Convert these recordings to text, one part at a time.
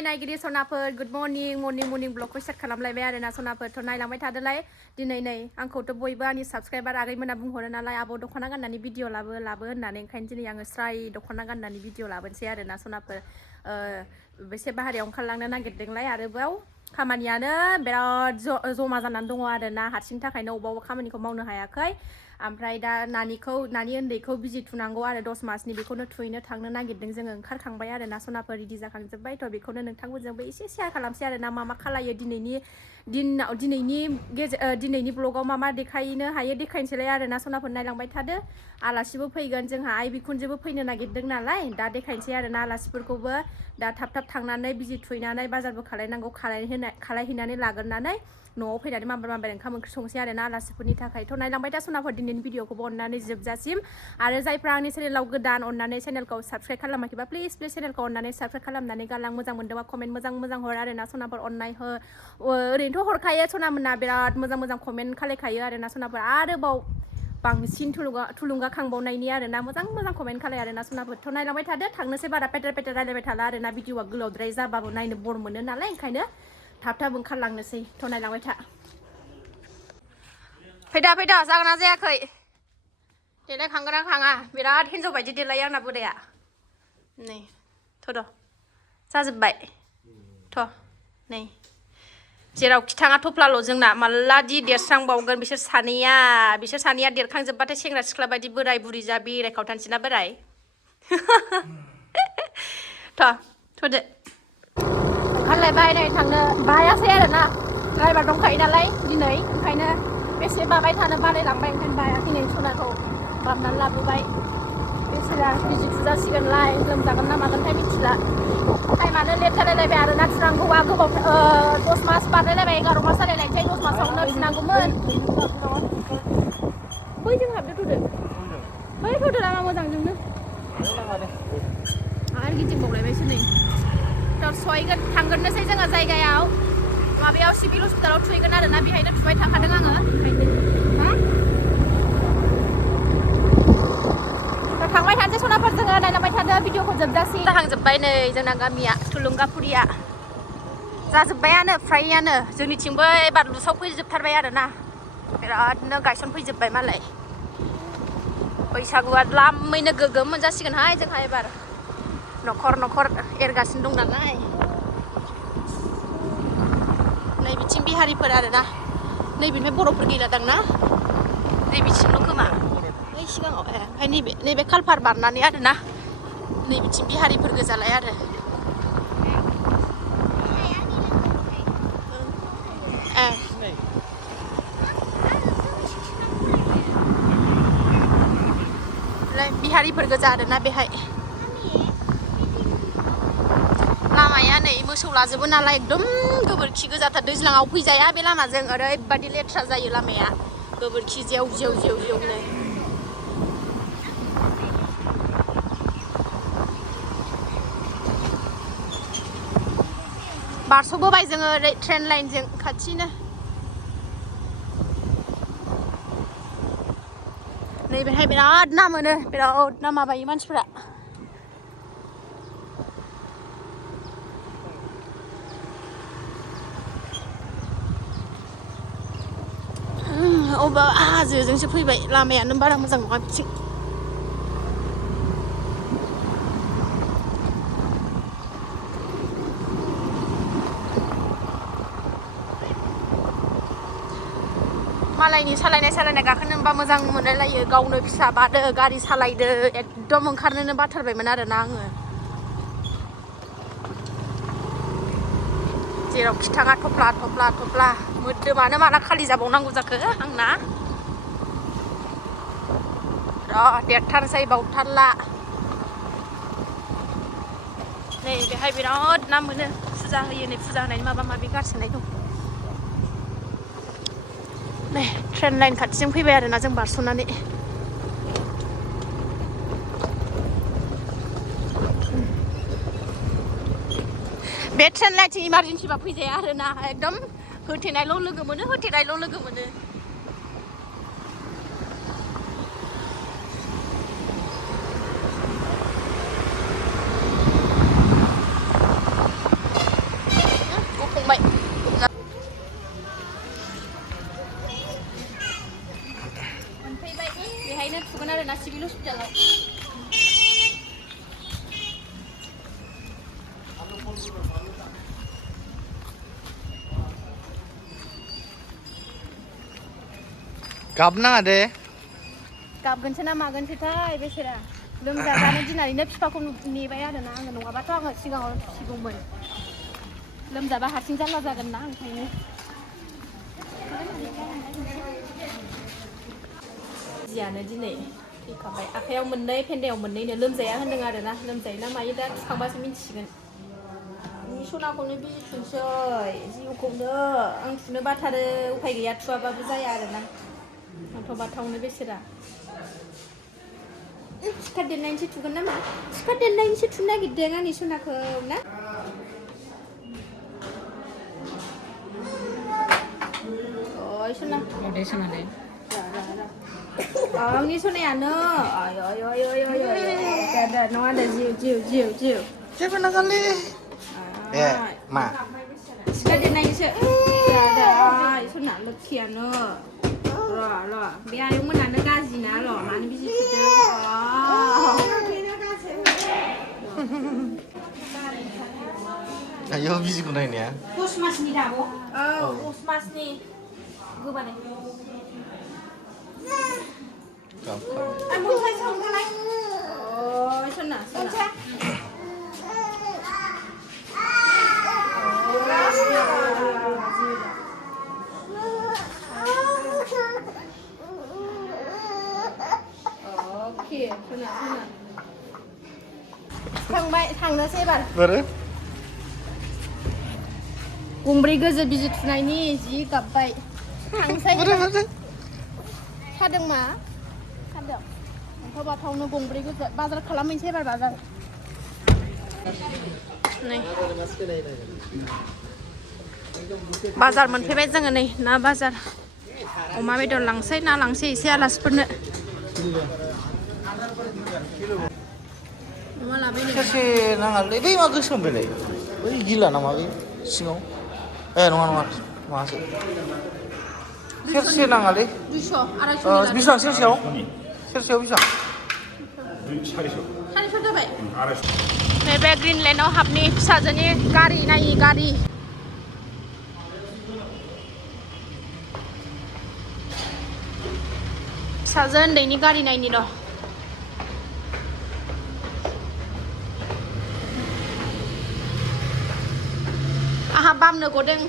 नायगिरि सनाफोर good morning ब्लगखौ start खालामलायबाय आरो ना सनाफोर नायलांबाय थादोलाय दिनै नै आंखौथ' बयबो आंनि साबसक्राइबार आगैमोना बुंहरो नालाय आब' दख'ना गाननानै भिडिअ लाबो होननानै ओंखायनो दिनै आङो स्राय दख'ना गाननानै भिडिअ लाबोनोसै आरो ना सनाफोर एसे बाहेरायाव ओंखारलांनो नागिरदोंलाय आरो बेयाव खामानियानो बिराद जमा जानानै दङ आरो ना हारसिंनि थाखायनो अबावबा खामानिखौ मावनो हायाखै ओमफ्राय दा नानि उन्दैखौ बिजि थुनांगौ आरो 10 मासनि बेखौनो थुहैनो थांनो नागिरदों जोङो ओंखारखांबाय आरो ना सनाफोर रेडि जाखांजोब्बाय थ' बेखौनो नोंथांमोनजोंबो एसे शेयार खालामसै आरो ना मा खालायो दिनैनि ब्लगाव मा देखायनो हायो देखायनोसैलाय आरो ना सनाफोर नायलांबाय थादो आलासिबो फैगोन जोंहा आइ बिखुनजोबो फैनो नागिरदों नालाय दा देखायनोसै आरो ना आलासिफोरखौबो दा थाब थांनानै बिजि थुहैनानै बाजारबो खालायनांगौ खालायहैनानै लाग्रोनानै न'आव फैनानै माबार ओंखाम ओंख्रि संसै आरो ना आलासिफोरनि थाखायथ' नायलांबाय दा सनाफोर दिनैनि भिडिअखौबो अननानै जोबजासिम आरो जायफ्रा आंनि चेनेलाव गोदान अननानै चेनेलखौ साबस्क्राइब खालामाखैबा प्लिज चेनेलखौ अननानै साबस्क्राइब खालामनानै गालां मोजां मोनदोंबा कमेन्ट मोजां हर आरो ना सनाफोर अननाय हो ओरैनोथ' हरखायो सनामोना बिराद मोजां कमेन्ट खालायखायो आरो ना सनाफोर आरोबाव बांसिन थुलुंगाखांबावनायनि आरो ना मोजां कमेन्ट खालाय आरो ना सनाफोरथ' नायलांबाय थादो थांनोसै बारा पेटेर रायलायबाय थाला आरो ना भिडिअआ गोलावद्राय जाबाबो नायनो बर मोनो नालाय ओंखायनो थाब ओंखारलांनोसै थ' नायलांबाय था फैदा जागोना जायाखै देलाय खांगोन ना खाङा बिराद हिन्जाव बायदि देलायो आंना बोराया नै थ' जाजोब्बाय थ' नै जेरावखि थाङा थफ्लाल' जोंना मालादि देरस्रांबावगोन बिसोर सानैया देरखांजोब्बाथाय सेंग्रा सिख्ला बायदि बोराय बुरि जा बेरायखावथानसै ना बोराय थ'दो ओंखारलायबाय नै थांनो बायासै आरो ना ड्राइभार दंखायो नालाय दिनै ओंखायनो बेसे बाबाय थानो बालायलांबाय ओंखायनो बायाखै नै सनाखौ खालामनानै लाबोबाय बेसेरा बिजि थुजासिगोनलाय लोमजागोन ना मागोनथाय मिथिला टाइमानो लेट जालायलायबाय आरो ना थुनांगौआ गोबाव 10 मास बारलायलायबाय 11 मास जालायलायनोसै 10 मासावनो थुनांगौमोन बैजों हाबदो थ'दो बै थ'दो लामा मोजांजोंनो आरो गिदिंबावलायबायसो नै थ' थांगोरनोसै जोङो जायगायाव माबायाव सिभिल हस्पिटालाव थुहैगोन आरो ना बेहायनो थुबाय थाखादों आङो थांबाय थानोसै सनाफोर जोङो नायलांबाय थादो भिडिअखौ जोबजासिम जाहांजोब्बाय नै जोंना गामिया थुलुंगाफुरिया जाजोब्बायानो फ्रायानो जोंनिथिंबो एबार लुसाव फैजोबथारबाय आरो ना बिरादनो गायसनफैजोब्बाय मालाय बैसागुआ लामैनो गोगोम मोनजासिगोनहाय जोंहा एबार न'खर एरगासिनो दं नालाय नै बिथिं बिहारिफोर आरो ना नैबेनिफ्राय बर'फोर गैलादां ना नैबिथिंल' खोमा बै सिगाङाव ओमफ्राय नैबे खालपार बारनानै आरो ना नैबिथिं बिहारिफोर गोजालाय आरो बिहारिफोर गोजा आरो ना बेहाय लामाया नै मोसौ लाजोबो नालाय एकदम गोबोरखि गोजाथार दैज्लाङाव फैजाया बे लामाजों ओरैबादि लेथ्रा जायो लामाया गोबोरखि जेवनो बारस'बोबाय जोङो ओरै ट्रेन लाइनजों खाथिनो नैबेहाय बिराद ना मोनो बिराद ना माबायो मानसिफ्रा अबा हाजोजोंसो फैबाय लामायानो बारा मोजां नङा बिथिं मालायनि सालायनाय गाखोनो मोनबा मोजां मोनलायलायो गावनो फिसा बादो गारि सालायदो एकदम ओंखारनोनो बाथारबायमोन आरोना आङो जेरावखि थाङा थफ्ला मोदोमानो माला खालि जाबावनांगौ जाखो आंना देरथारसै बावथारला नै बेहाय बिराद ना मोनो फुजा होयो नै फुजा होनायनि माबा गारसोनाय दं नै ट्रेन लाइन खाथिजों फैबाय आरोना जों बारस'नानै बे ट्रेन लाइनथिं इमारजेन्सिबा फैजाया आरोना एकदम होथेनायल' लोगो मोनो กลับหน้าเด้ गाबगोनसो ना मागोनसोथाय बेसेरा लोमजाजानो गिनानैनो बिफाखौ नेबाय आरोना आङो नङाबाथ' आङो सिगाङाव फिसिगौमोन लोमजाबा हारसिं जारला जागोन ना ओंखायनो जियानो दिनै थैखाबाय आखायाव मोननै फेन्दायाव मोननैनो लोमजाया होनदों आरोना लोमजायो ना मायो दा थुखांबासो मिन्थिसिगोन सनाखौनो बिजि थुनोसै जिउखौनो आं थुनो बाथारो उफाय गैया थुआबाबो जाया आरोना आंथ' बाथावनो बेसेरा सिखार देरनायनिसो थुगोन नामा सिखार देरनायनिसो थुनो नागिरदों आंनि सनाखौ ना ओइ सना दे सना दे आंनि सनायानो दा नङा दे जिउ जेबो नागालि मा सिखार देरनायनिसो दा सना लोखियानो र' बे आयं मोनानो गाज्रिना र' मानो बिजि थुदों ayo बिजिखौ नायनाया पुस मासनि दाब' पुस मासनि गोबानाय सना थांनोसै एबार गंब्रै गोजो बिजि थुनायनि जि गाबबाय थांसै खादों मा खादों ओमफ्राय बाथावनो गंब्रै गोजो बाजार खालामहैनोसै एबार बाजार बाजार मोनफैबाय जोङो नै ना बाजार अमा बेदर लांसै ना लांसै एसे आलासिफोरनो अमा लाबाय सेरसे नाङालै बै मा गोसोम बेलाय बै गिला नामा बै सिङाव नङा मासो सेरसे नाङालै 200 बेसेबां सेरसेयाव बेसेबां 400 जाबाय नैबे ग्रिनलेण्डआव हाबनि फिसाजोनि गारि नायै गारि फिसाजो उन्दैनि गारि नायनि र' आहा बामनो गदों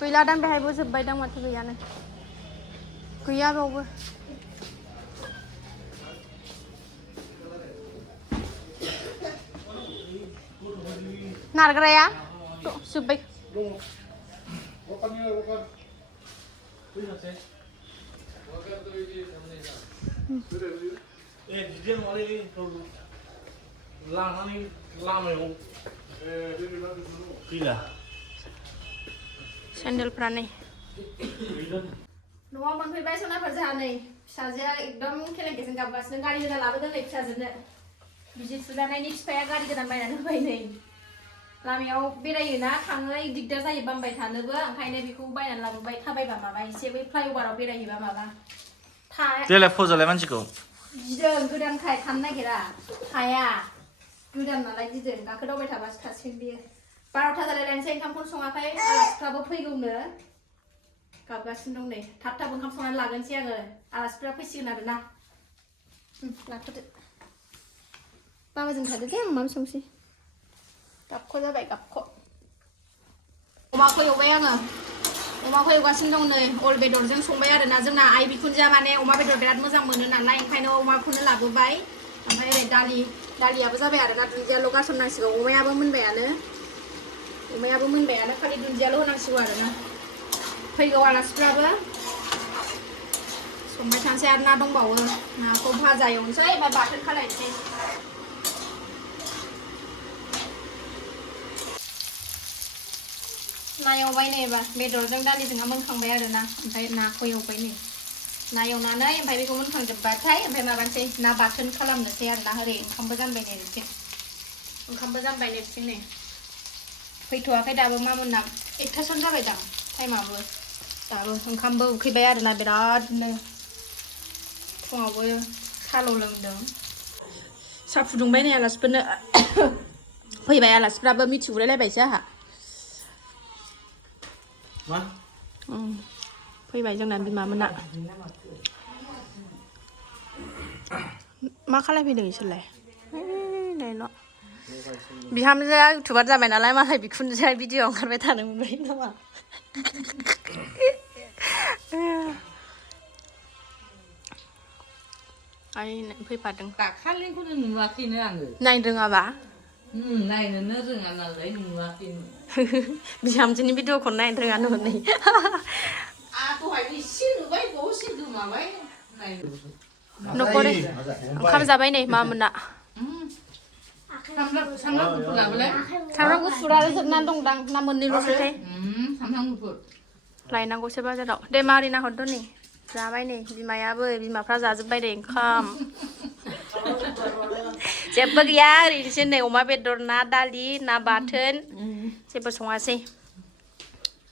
गैलादां बेहायबो जोब्बायदां माथो गैयानो गैया बावबो नारग्राया जोब्बाय लानानै लामायाव गैला सेन्देलफ्रा नै न'आव मोनफैबाय सनाफोर जोंहा नै फिसाजोआ एकदम खेलेंखेजों गाबगासिनो गारि गोदान लाबोदों नै फिसाजोनो बिजि थुजानायनि बिफाया गारि गोदान बायनानै होबाय नै लामायाव बेरायोना थाङो दिगदार जायो बामबाय थानोबो ओंखायनो बेखौ बायनानै लाबोबाय थाबायबा माबा एसे बै फ्लाइअभाराव बेरायहैबा माबा देलाय फजालाय मानसिखौ गिदों गोदानखाय थानो नागिरा थाया गोदान नालाय गिदों गाखोदावबाय थाबासो थासिगोन बियो 12था जालायलायनोसै ओंखामखौनो सङाखै आलासिफ्राबो फैगौनो गाबगासिनो दं नै थाब ओंखाम संनानै लागोनसै आङो आलासिफ्रा फैसिगोन आरोना लाथ'दो बाबाजों थादो दे आं माबा संसै गाबख' जाबाय गाबख' अमाखौ एवबाय आङो अमाखौ एवगासिनो दं नै अल बेदरजों संबाय आरोना जोंना आइ बिखुनजोआ माने अमा बेदर बिराद मोजां मोनो नालाय ओंखायनो अमाखौनो लाबोबाय ओमफ्राय ओरै दालियाबो जाबाय आरोना दुन्दियाल' गारसननांसिगौ अमायाबो मोनबायानो खालि दुन्दियाल' होनांसिगौ आरोना फैगौ आलासिफ्राबो संबाय थानोसै आरो ना दंबावो नाखौ भाजा एवनोसै ओमफ्राय बाथोन खालायनोसै ना एवबाय नै एबार बेदरजों दालिजोंहा मोनखांबाय आरोना ओमफ्राय नाखौ एवबाय नै ना एवनानै ओमफ्राय बेखौ मोनखांजोब्बाथाय ओमफ्राय माबानोसै ना बाथोन खालामनोसै आरोना ओरै ओंखामबो जानबाय नै बिथिं नै फैथ'वाखै दाबो मामोनना 1थासोआनो जाबाय दां टाइमाबो दाबो ओंखामबो उखैबाय आरोना बिरादनो फुङावबो साल' लोंदों सा फुदुंबाय नै आलासिफोरनो फैबाय आलासिफ्राबो मिथिगुलायलायबायसो आहा मा फैबाय जोंना बिमामोना मा खालायफैदों इसोरलाय नायनो बिहामजोआ इउटुबार जाबाय नालाय मालाय बिखुनजोआ भिडिअ ओंखारबाय थानो मोनबाय नामा आइ फैफादों दाखालिखौनो नुवाखैनो आङो नायनो रोङाबा नायनोनो रोङा नालाय नुवाखैनो बिहामजोनि भिडिअखौ नायनो रोङा न'नै दहायबो एसे नुबाय दसे गोमाबाय न'खरै ओंखाम जाबाय नै मामोना सामब्राम गुफुर लाबोलाय सामब्राम गुफुरा जोबनानै दंदां ना मोननैल'सैथाय सामब्राम गुफुर लायनांगौसो बाजाराव दे मारिना हरदो नै जाबाय नै बिमायाबो बिमाफ्रा जाजोब्बाय दे ओंखाम जेबो गैया ओरैनोसो नै अमा बेदर ना दालि ना बाथोन जेबो सङासै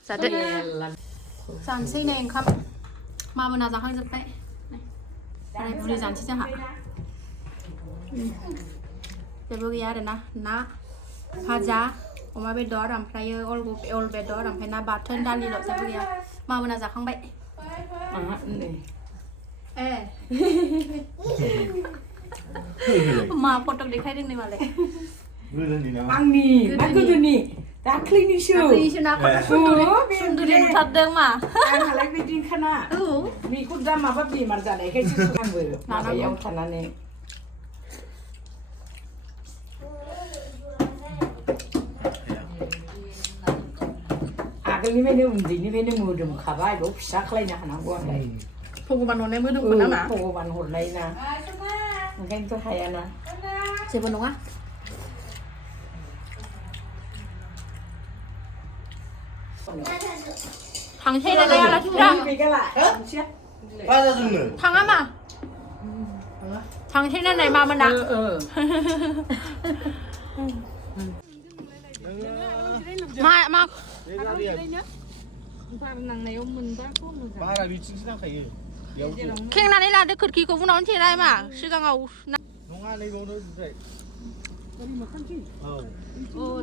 जादो जानोसै नै ओंखाम मामोना जाखांजोब्बाय बोराय बुरि जानोसै जोंहा जेबो गैया आरोना ना भाजा अमा बेदर ओमफ्रायो अल बेदर ओमफ्राय ना बाथोन दालिल' जेबो गैया मामोना जाखांबाय मा फटक देखायदों नै मालाय आंनि मा गोदोनि दाख्लैनिसो ना सुन्दुरि नुथारदों मा आंहालाय बिदिखाना बेखौ दा माबा बेमार जानायखायसो आंबो माबायाव थानानै आगोलनिफ्रायनो उन्दैनिफ्रायनो मोदोमखाबाय बेयाव फिसा खालायनो हानांगौ आंलाय भगबान हरनाय मोदोमखौ नामा भगबान हरनाय ना ओंखायनोथ' हायाना जेबो नङा थांसै नालाय आलासिफ्रा थाङा मा थांसै नालाय मामोना मा बार नांनायाव मोनबाथ' मोजां बारा बिथिंसो नांखायो खेंनानै लादो खोरखिखौ उनावनो थेलाय मा सिगाङाव नङा नैबावनो ओमफ्राय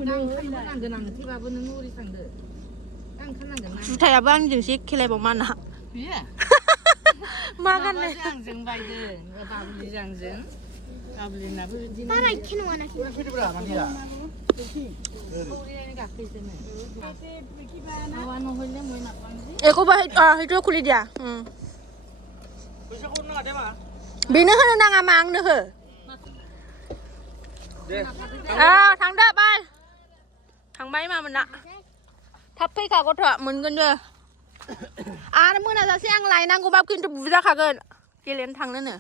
दा ओंखारनांगोन आं थेबाबो नों ओरै थांदो दा ओंखारनांगोन ना जुथायाबो आंजोंसो एखेलायबाव मा ना बेयो मा गाननो आंजों बायदों बाबुलिजों आंजों बाबुलिनाबो बिदिनो बारा एखे नङा ना फैदोब्रा मानिया एको সেইটো খুলি দিয়া बेनो होनो नाङा मा आंनो हो थांदो बाय थांबाय मामोना थाब फैखा गथ'आ मोनगोन आरो मोनाजासे आं लायनांगौबा खिन्थु बुजाखागोन गेलेनो थांनोनो